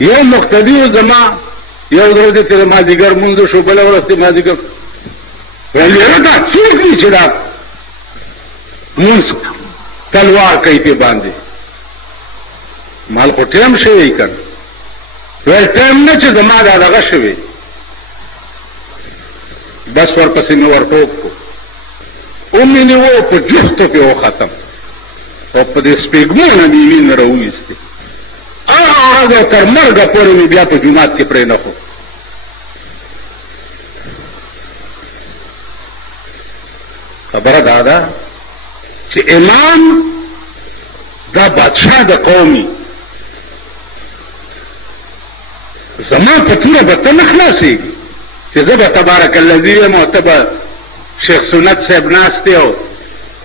یو مقتدی و زما یو ورځ ته مازدیګر مونږ شو بله ورځ ته مازدیګر ویل یاره دا څوک دی چې دا مونږ تلوار کوي پې باندې مال خو ټیم شوی که نه ویل ټیم نه چې زما دا دغه شوی بس ورپسې مې ورټوپ کړو ومې نیو په جفتو پې وختم او په دې سپېږمو نه مې وینه راوویستې هغه ورځ تر مرګه پورې مې بیا په جومات کې پرېنښود خبره دا ده چې امام دا بادشاه د قومي زما په توره به ته نه خلاصېږي چې زه به تبارک الذي یم او ته به شیخ سنت صاحب ناست دی او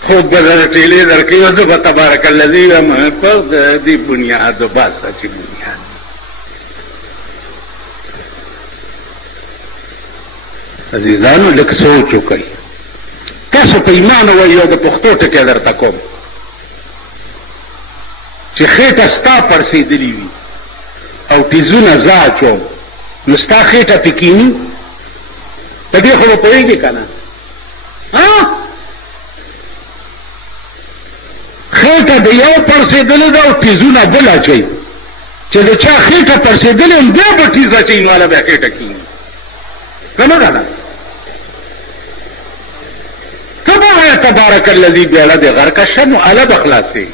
خوب به در ټیلې درکوي او زه به تبارک الذي یم په دې بنیاد باسه چې بنیاد عزیزانو لږ سوچ وکئ تاسو په ایمان وایي یو د پښتو ټکی درته کوم چې خېټه ستا پړسېدلې وي او تیزونه زه اچوم نو ستا خېټه پې کیني په دې خو به پوهېږې که نه خېټه د یو پړسېدلې ده او تیزونه بل اچوي چې د چا خېټه پړسېدلې هم بیا به تیز اچوي نو هله بیا خېټه کیني که نه که نه تبارک الذی بیاله دی غرقه شنو اله بخلاصي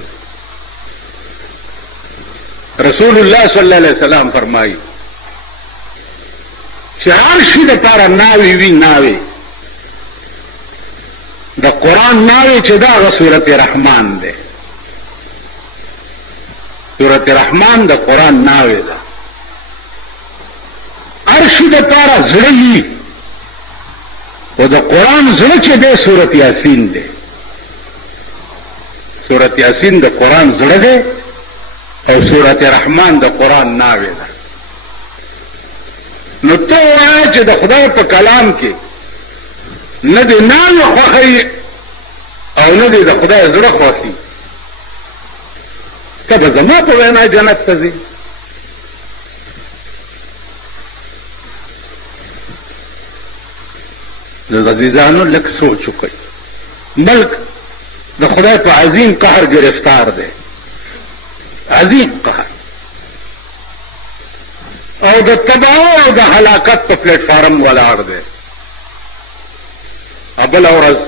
رسول الله صلی الله علیه وسلم فرمایي چې هر شي دپاره ناوې وي ناوې د قرآن ناوې چې دا هغه سورت رحمان دی سورت رحمان د قرآن ناوې ده هر شي دپاره زړه وي و د قرآن زړه چې دی سورت یاسین دی سورت یاسین د قرآن زړه دی او سورت رحمان د قرآن ناوې ده نو ته ووایه چې د خدای په کلام کې نه د ناوې خوښوي او نه د خدای زړه خوښي ته به زما په وینا جنت ته ځې د عزیزانو لږ سوچ وکړئ ملک د خدای په عظیم قهر گرفتار دی عظیم قهر او د تباہ او د هلاکت په پلیټ فارم ولاړ دی بله ورځ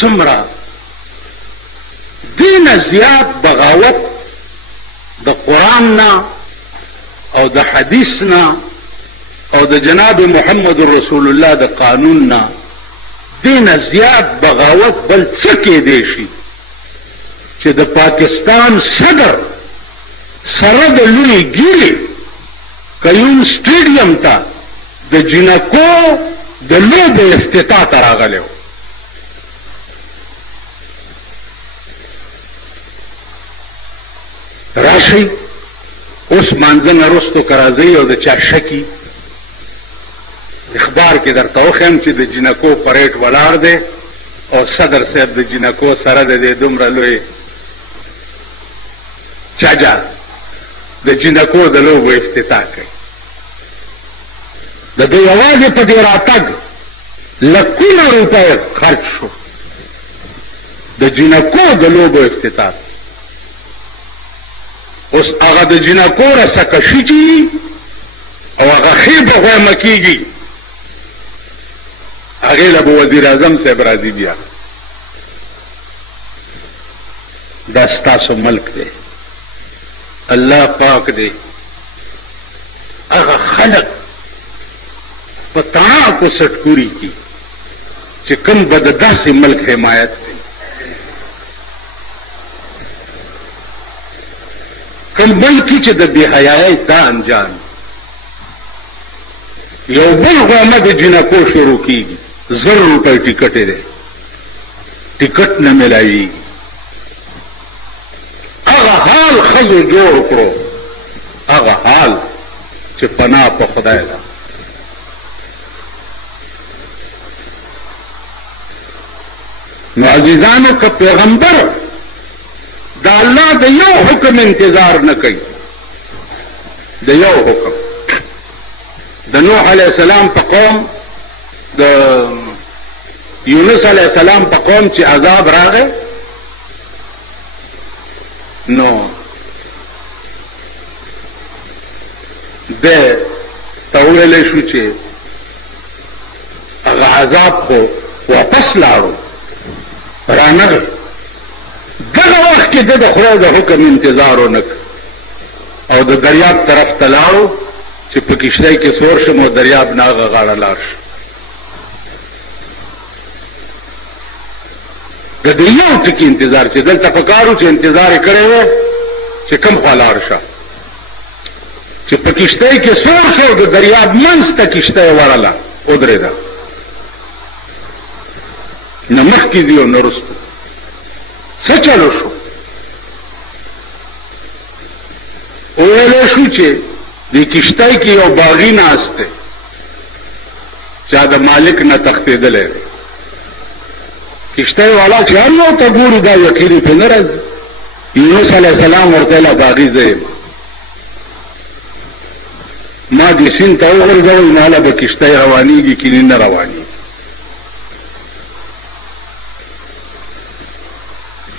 څومره دې نه زیات بغاوت د قرآن نه او د حدیث نه او د جناب محمد رسول الله د قانون نه دین زیات بغاوت بل څه کېدی شي چې د پاکستان صدر سره د لوی ګیرې قیوم سټیډیم ته د جنکو د لوبې افتتاح ته راغلی و راشئ اوس مانځه نه رستو که راځئ او د چا شکي اخبار کې درته وښیم چې د جنکو پریډ ولاړ دی او صدر صاحب د جنکو سره د دې دومره لوی چجا د جنکو د لوبو افتتاح کوي د دوی یوازې په دې راتګ لکونه روپۍ خرچ شو د جنکو د لوبو افتتاح اوس هغه د جنکو رسکشي چې او هغه ښې به غویمه کېږي هغې له به وزیر اعظم صاحب راځي بیا دا ستاسو ملک دی الله پاک دی هغه خلق په تڼاکو سټکوري کې چې کوم به د داسې ملک حمایت کوي کوم ملک چې د بېحیایۍ دا انجام یو بل غوامه د جنکو شروع کېږي 1000 روپۍ ټکټ دی ټکټ نه میلاویږي هغه حال ښځو جوړ کړو هغه حال چې پناه په خدای ده نو عزیزانو که پیغمبر دا الله د یو حکم انتظار نه کوي، د یو حکم. د نوح علیہ السلام په قوم، د یونس علیہ السلام په قوم چې عذاب راغی، نو ده ته ویلی شو چې هغه عذاب خو واپس لاړو رانغی. دغه وخت کې د خدای د حکم انتظار ونه کړ او د دریاب طرف ته لاړو چې په کشتۍ کې سور شم او دریاب نه هغه غاړه لاړ شو. د دې یو ټکي انتظار چې دلته پکارو چې انتظار یې کړی و چې کوم خوا لاړ شه، چې په کشتۍ کې سور شو د دریاب منځ ته کشتۍ وړله ودرېده، نه مخکې ځي او نه وروسته. څه چلو شو؟ وویلی شو چې دې کشتۍ کې یو باغي ناست دی، چا د مالک نه تښتېدلی دی. کشتۍ والا چې هر یو ته ګوري دا یقیني پرې نه راځي. یونس علیه السلام ورته ویله باغي زه یم، ما دې سیند ته وغورځوئ، ماله به کشتۍ روانېږي کینې نه روانېږي.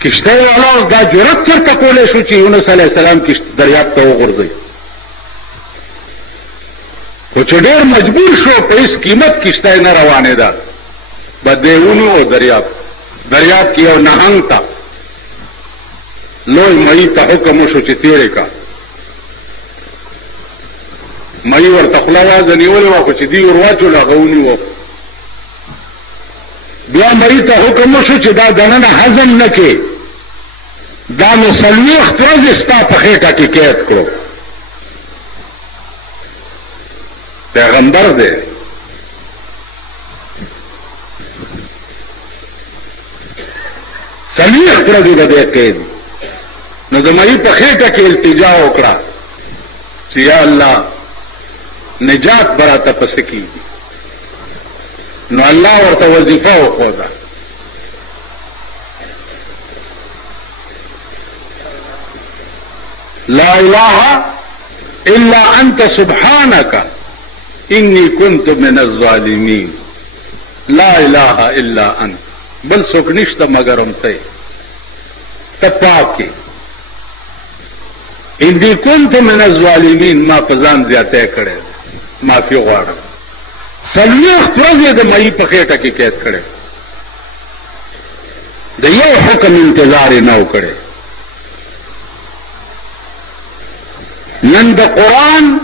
کشتۍ والا اوس دا جرأت چېرته کولی شو چې یونس علیه السلام دریاب ته وغورځوي؟ خو چې ډېر مجبور شو، په هېڅ قیمت کشتۍ نه روانېده، بدېونو او دریاب کې یو نهنګ ته لوی مئی ته حکم وشو چې تېرې کا. مئی ورته خوله وازه نیولې وه، خو چې دوی ور واچول هغه ونیوه. بیا مئی ته حکم وشو چې دا دننه هضم نه کې، دا مې 40 ورځې ستا په خېټه کې قید کړو. پیغمبر دی، سلیخ ورځې د دې قید. نو د مئی په خېټه کې التجا وکړه چې یا الله نجات براته پسې کېږي. نو الله ورته وظیفه وښوده، لا اله الا انت سبحانك انی كنت من الظالمین. لا اله الا انت، بل څوک نشته مگر هم ته پاک یې. انی كنت من الظالمین، ما په ځان زیاتی کړی، معافي غواړم. 40 ورځې د مئی په خېټه کې قید کړی، د یو حکم انتظار یې نه و کړی. نن د قرآن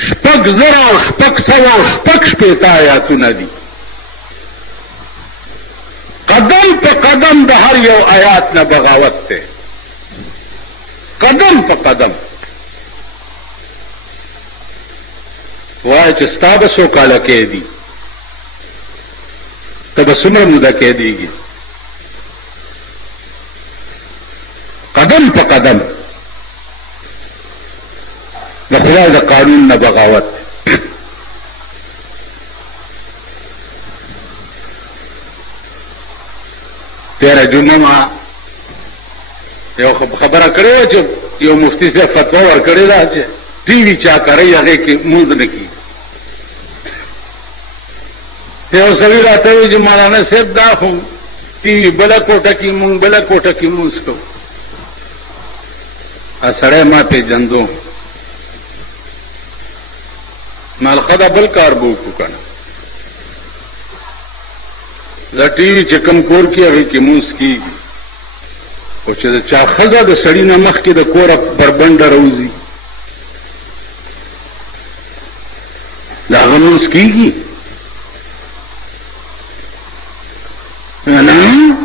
6,600 آیاتونه دي. قدم په قدم د هر یو آیات نه بغاوت دی، قدم په قدم. وایه چې ستا به څو کاله کېدي، ته به څومره موده کېدېږي. قدم په قدم د خدای د قانون نه بغاوت. تیره جمعه ما یو خبره کړې وه چې یو مفتي صاحب فتوا ورکړې ده چې ټي وي چا کوي هغې کې لمونځ نه کېږي. یو سړي راته وایي چې مولانا صاحب دا خو ټي وي بله کوټه کې مونږ بله کوټه کې لمونځ کوو. سړی ما پېژندو، مالخه دا بل کار به وکړو که نه. دا ټي وي چې کوم کور کې هغې کې لمونځ کېږي، خو چې د چا ښځه د سړي نه مخکې د کوره بربنډه راوځي د هغه لمونځ کېږي نه.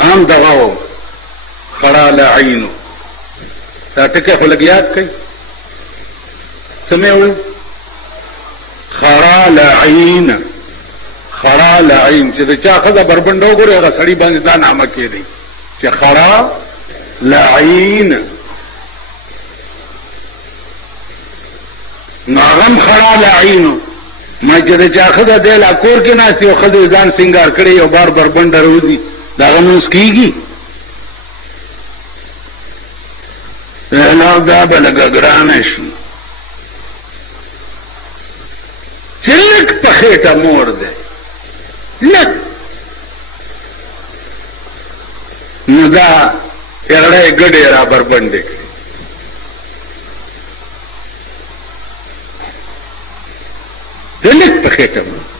عام دغه و خړا لعینو، دا ټکی خو لږ یاد کوي. څه مې وویل؟ خړا لعین، خړا لعین، چې د چا ښځه بربنډه وګوري هغه سړي باندې دا نامه کېدی چې خړا لعین. نو هغه هم خړا لعینو، ما چې د چا ښځه دی لا کور کې ناستې او ښځې ځان سینګار کړی یو بار بربنډه راوځي، د هغه لمونځ کېږي؟ دا به لږه ګرانه شي چې لږ په خېټه مور دی لږ نو دا یغړی ګډې را بربنډې کړي د لږ په خېټه مور